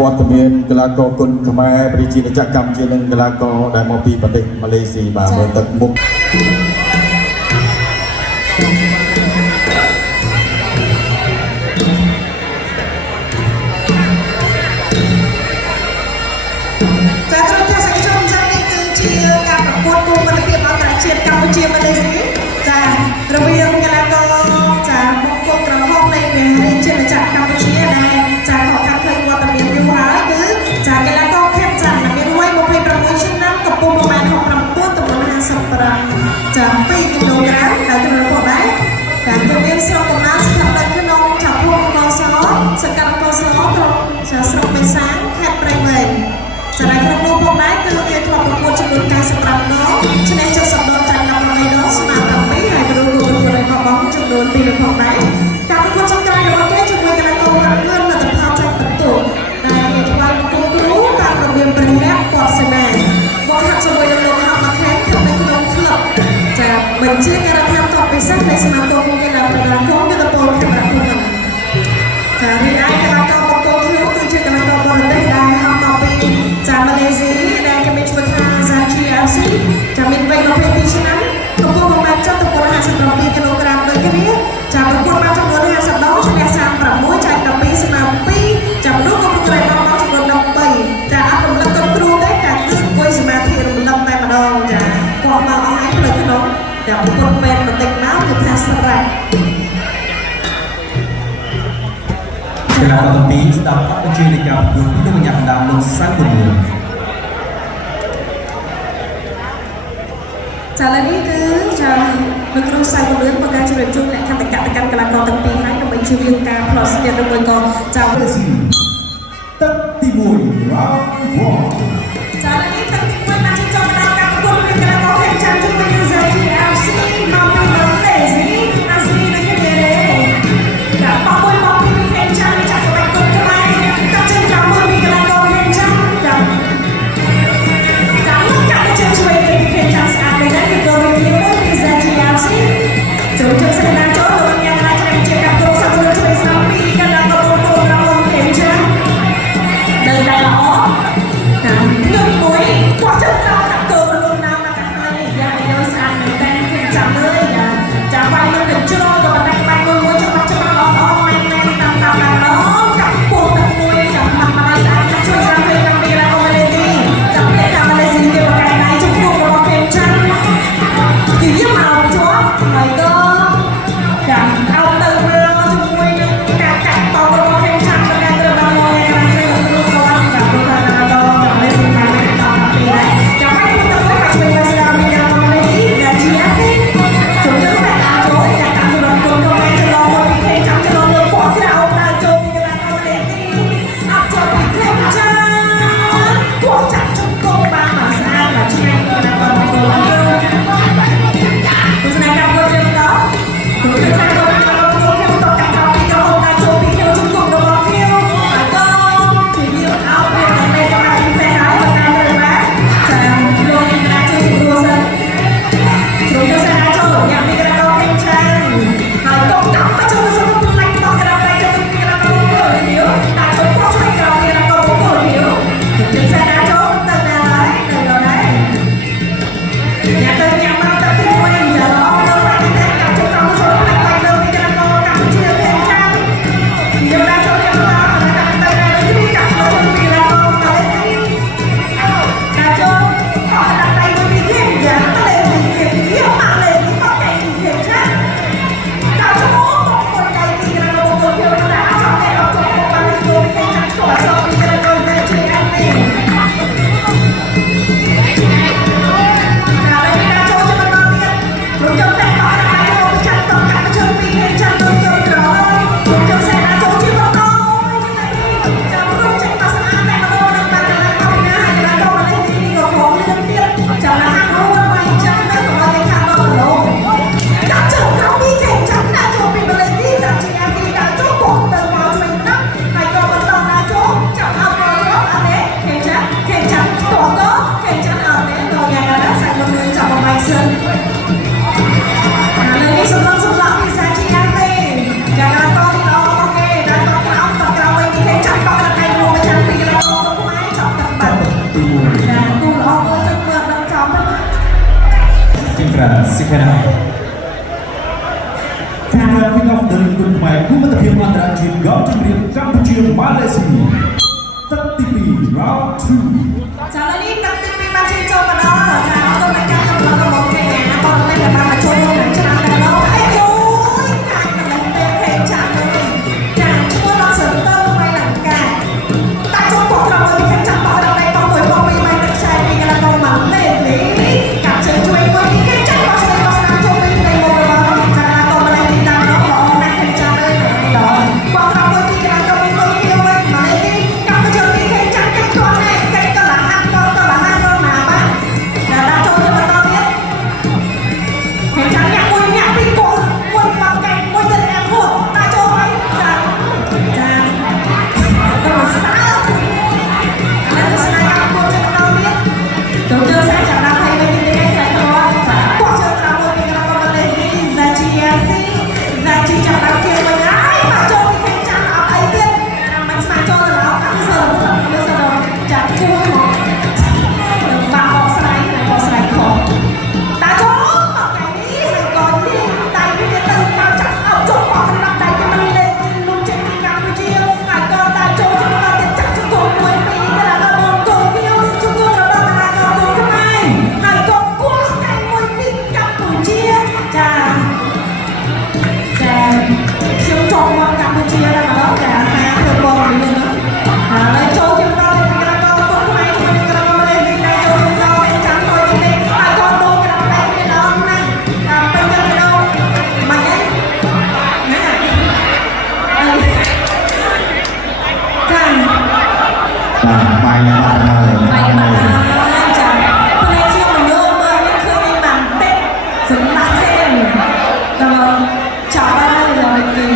វត្តមានកីឡាករគុណខ្មែរប្រជាជាតិកម្ពុជានិងកីឡាករដែលមកពីប្រទេសម៉ាឡេស៊ីបាទមើលទឹកមុខចាក្រុមទេសចរណ៍ចាំនេះគឺជាការប្រកួតគូមិត្តភាពអន្តរជាតិកម្ពុជាម៉ាឡេស៊ីចារវាងកីឡាករចាមង្គលក្រហមនៃវិហារជាតិចក្រកម្ពុជាដែលចាខកខានផ្លូវវត្តមានយូរហើយគឺចាកីឡាករខេមចាន់មានវ័យ26ឆ្នាំកម្ពស់ប្រមាណ69ទម្ងន់55ចា2គីឡូក្រាមដែលក្នុងរហូតដែរតែគឺមានស្រុកកំណើតស្ថិតនៅក្នុងចាប់ភូមិកសសកាត់កសក្រុងចាស្រុកបេសាងខេត្តព្រៃវែងចាដែលក្នុងនោះផងដែរគឺគេធ្លាប់ប្រកួតចំនួន95ដងឈ្នះ70ដងចាញ់18ដងស្មើ7ហើយក៏រួមគោលរបស់បងចំនួន2ដងផងដែរការប្រកួតចុងក្រោយរបស់គេជាមួយកីឡាករវ៉ាន់គឿនលទ្ធផលចាញ់បន្ទោដែលគេថ្វាយបង្គំគ្រូតាមរបៀបព្រះលក្ខណ៍ពាត់សេនាមកហាត់ជាមួយនឹងលោកហាប់មកខេមក្នុងក្លឹបចាបញ្ជាការដ្ឋានតបពិសេសនៃសមាគមកីឡាប្រដាល់កងយុទ្ធពលខេមរៈភូមិន្ទចារីឯកីឡាករបង្គំគ្រូគឺជាកីឡាករបរទេសដែលហៅមកពីចាម៉ាឡេស៊ីដែលគេមានឈ្មោះថា ZGFC ចាមានវ័យ22ឆ្នាំកម្ពស់ប្រមាណ57គីឡូក្រាមដូចគ្នាចាប្រកួតបានចំនួន50ដងឈ្នះ36ចាញ់12ស្មើ2ចាមនុស្សក៏ប្រកួតបានចំនួន13ចាអត់រំលឹកគាត់គ្រូទេតែគឺអង្គុយសមាធិរំលឹកតែម្ដងចាគាត់មកអស់ហើយផ្លូវក្នុងតែប្រកួតពេនបន្តិចមកគឺថាស្រេចកីឡាករទាំងពីរស្ដាប់បញ្ជានៃការប្រកួតពីលោកកញ្ញាបណ្ដាលោកសៅវមុនចាឥឡូវនេះគឺចាលោកគ្រូសៅវលឿនបង្ហាញជំរាបជូនលក្ខន្តិកៈទៅកាន់កីឡាករទាំងពីរហើយដើម្បីជៀសវាងការផ្លោះស្ទាត់ឬមួយក៏ចាទឹកទី1 round 1ចាឥឡូវនេះទឹកទី1បានជិះចូលមកដល់ការប្រកួតរវាងកីឡាករខេមចាន់ជាមួយនឹង ZGFC មកពីម៉ាឡេស៊ីអាស៊ីដូចគ្នាដែរចាបបួយមកពីខេមចាន់ចាក់ក្បាច់គុណខ្មែរកាត់ចេញจากมือពីកីឡាករខេមចាន់ចាលោកកាត់ចេញជួយពីខេមចាន់ស្អាតមែនទេគឺរៀបរៀងមួយពី ZGFC ចូលជួយសេនាចូលលោកញ៉ាំកន្លែងឆ្នាំជាកាប់ទូសាប់លើជួយស្ដាប់ពីកីឡាករបង្គំរបស់ខេមចាន់នៅតែល្អតែញឹកមួយ សិក្ខាការពីអបដិគុណខ្មែរគុំតភិមអន្តរជាតិកោជំរាបកម្ពុជាម៉ាឡេស៊ីទឹកទី2 round 2 ចាឥឡូវនេះទឹកទី2បានជិះចូលមកដល់ចាអរគុណអ្នកកាន់តំណរបស់គេណាបរទេសដែលបានមកចូលរួមនឹងឆ្នាំតែម្ដងអីយោកាច់តែពេលខេចាំនេះចាឈ្មោះដល់សន្តើថ្មីឡើងកាច់តែចូលបកក្រោយពីខេចាំបកដល់ដៃបក1 បក2មិនទឹកឆែកពីកន្លងមកលេកាច់ជើងជួយមួយពីខេចាំបកស្ដីបកស្នាមចូលពីថ្ងៃមករបស់ចាកន្លងមកទីតាមនោះល្អណាស់ខេចាំអើយដល់បកក្រោយពីកន្លងមកមកទៀតវិញមកលេកាប់ជើងពីខេចាំកិច្ចគាត់ណែកិច្ចកន្លងហាត់ក៏កន្លងហាត់រណាបាទតែដាក់ចូលទៅបន្តទៀតខេចាំអ្នកមួយអ្នកពីកូនមួយបកកែមួយទៅអ្នកហួរដាក់ចូលហើយចាដល់សើឥឡូវស្នាកម្មគោទៅបន្តទៀតចូលជើងសាចាប់ដាក់ហើយវិញទីនេះតែគាត់ចាបោះជើងតាមមួយពីកន្លងមកលេសាជាសាជាចាប់ដាក់គេវិញហើយមកចូលពីខេចាំអត់អីទៀតមិនស្មាចូលទៅដល់អត់សើចាគួរមកបាក់បកស្រាយហើយបកស្រាយខំតាចូលមកថ្ងៃនេះហើយកូននេះតែវាទៅមកចាប់អត់ចុះបកក្នុងដៃវាមិនលេងលុំចេញពីកម្ពុជាហើយកូនតាចូលទៅដល់ទៀតចាក់ជង្គង់មួយពីរទៅដល់បងកូនវាជង្គង់របស់តាកូនខ្មែរហើយកូនគួរកែមួយពីកម្ពុជាចាខ្ញុំចូលមកកម្ពុជាដល់ម្ដងចាថាធ្វើបងមានហើយចូលជាបន្តទៅកន្លងកូនខ្មែរជាមួយនឹងក្រុមម៉ាឡេស៊ីដែលចូលរួមដល់ចាំទៅទីនេះហើយកូនដូចក្រុមតែមានល្អណាស់តាមពេញទៅដល់មិនអីណាចាបាទបាយបាត់ហើយបាយបាត់ហើយចាព្រោះខ្ញុំមិនយល់មើលនេះឃើញបានដេកសម្រាប់ទេដល់ចាប់ហើយដល់គេ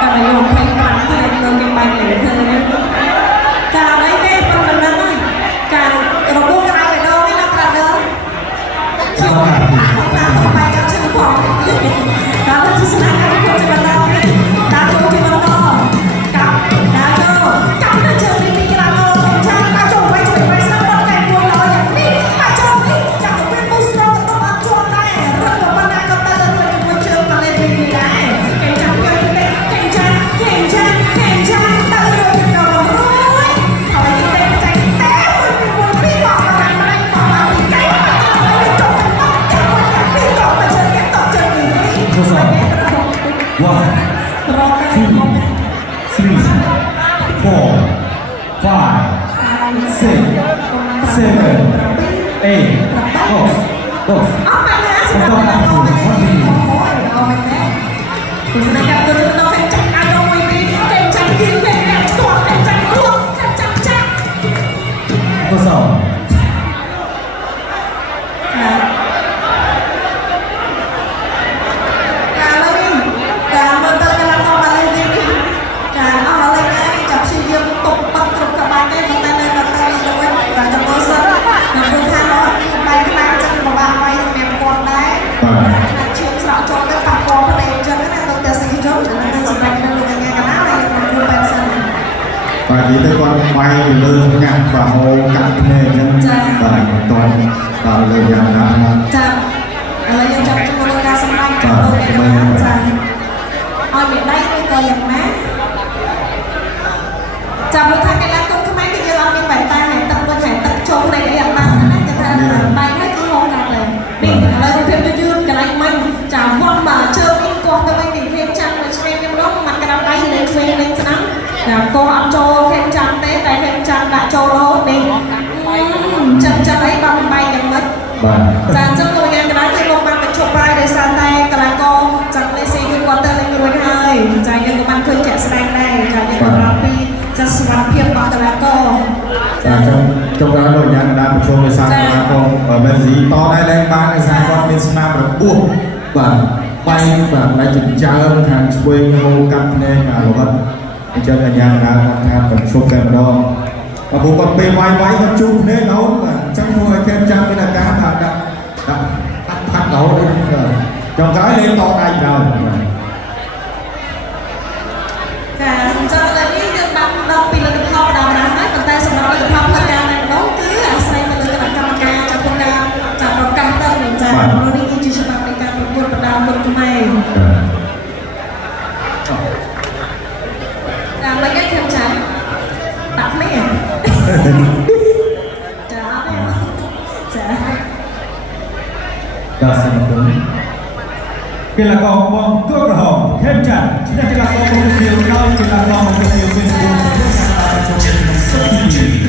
តែយក25ផ្លែលើគេបាញ់លេងឃើញនេះចាអីទេប៉ុណ្ណឹងហើយចារបួសក្រៅបេះដូងនេះណាប្រាប់ដល់ខ្ញុំតាមបាយកាត់ឈឺផងដល់ទៅស្នាកម្មគាត់จะបន្តនេះតាចូលជាបន្តកាប់តាចូលកាប់ទៅជើងនេះពីក្រៅមកចាតាចូលไปជួយไปស្ដាប់ដល់តែមួយដល់យ៉ាងនេះតាចូលនេះចាក់ទៅពុះស្រោក៏ต้องអត់ជាប់ដែររត់ប៉ុណ្ណាក៏ទៅជាមួយជើងមកលេងនេះដែរគេចាំយកទៅគេចាំទៅរត់ទៅរួយហើយទៅតែតែមួយពីមកដល់ម្លេះមកមកពីកែមកទៅចុះទៅពីក៏មកជើងគេតជើងនេះ ทดสอบ 1 រត់ទៅមក 3 4 5 6 7 8 dos អត់បានណាសម្រាប់ដល់អូយអូមែនទេព្រោះស្នេហ៍ទៅទៅដល់ចាក់អាយមួយពីគេចាក់គៀងគេចាក់ស្ទាត់គេចាក់គ្រាប់គេចាក់ចាក់ ทดสอบ ចាឥឡូវនេះចាមើលទៅកន្លងមកលេងនេះចាអស់លេងហើយចាប់ព្យាយាមតុបបាត់គ្រប់ក្បាច់ទេប៉ុន្តែនៅដល់ទៅវិញចាចំពោះសិនណាព្រោះថាអត់មានបែកខ្លាំងចឹងពិបាកបាយសម្រាប់គាត់ដែរបាទឈាមស្រក់ចូលទៅប៉ះពាល់ភ្នែកចឹងណាទៅតែសិជនអាហ្នឹងសម្រាប់នៅលោកកញ្ញាកណ្ដាលហើយខ្ញុំគ្រូបែបសិនបាទនិយាយទៅគាត់បាយទៅលើញ៉ាំប្រហោកាត់ភ្នែកអញ្ចឹងបាទបន្តដល់លើយ៉ាងណាចាឥឡូវយើងចាប់ជាមួយនឹងការសម្ដែងចូលទៅចាឲ្យមេដៃឬក៏យ៉ាងណាចាំមើលថាកីឡាគុណខ្មែរគឺយើងអត់មានបែបតាហើយទឹកដូចហើយទឹកចូលភ្នែកអីអត់បានណាគេថាបែកហើយគឺហងកាត់ទៅនេះឥឡូវរូបភាពទៅយឺតកន្លែងមិញចាវត្តមកជើងនេះគាត់ទៅវិញពីគេចាំមកឆ្វេងនេះម្ដងមកក្តាប់ដៃលេងឆ្វេងលេងស្ដាំចាកោអត់ចូលគេចាំទេតែគេចាំដាក់ចូលរហូតនេះចាំអីបើមិនបែកយ៉ាងម៉េចបាទចាអញ្ចឹងលោកយ៉ាងកណ្ដាលគឺលោកបានបញ្ឈប់ហើយដោយសារតែកីឡាករจากម៉ាឡេស៊ីគឺគាត់ទៅលេងរួចហើយចាយើងក៏បានឃើញជាក់ស្ដែងដែរចាយើងក៏រាប់ពីចាសុខភាពរបស់កីឡាករចាចុងក្រោយលោកយ៉ាងកណ្ដាលប្រជុំដោយសារកីឡាករម៉ាឡេស៊ីតដែរឡើងបានដោយសារគាត់មានស្នាមរបួសបាទបែកបាទបែកចិញ្ចើមខាងឆ្វេងហូរកាត់ភ្នែកអារហិតអញ្ចឹងកញ្ញាកណ្ដាលគាត់ថាបញ្ឈប់តែម្ដងបើពួកគាត់ពេលវាយគាត់ជួបភ្នែករហូតបាទអញ្ចឹងធ្វើឲ្យគេចាំមានអាការថាដាក់ផាត់រហូតចុងក្រោយលេងតដៃដល់ចាអញ្ចឹងឥឡូវនេះយើងបានដល់ពីលទ្ធផលបណ្ដាបណ្ដាហើយប៉ុន្តែសម្រាប់លទ្ធផលផ្លូវការតែម្ដងគឺអាស្រ័យទៅលើគណៈកម្មការចាត់ការចាប្រកាសទៅចាព្រោះនេះគឺជាច្បាប់ ចាអត់ទេចា ដល់សិនទៅកីឡាករបងគោក្រហមខេមច័ន្ទជាកីឡាករបង្រៀនដោយកីឡាករបង្រៀនមានគុណភាពសាស្ត្រ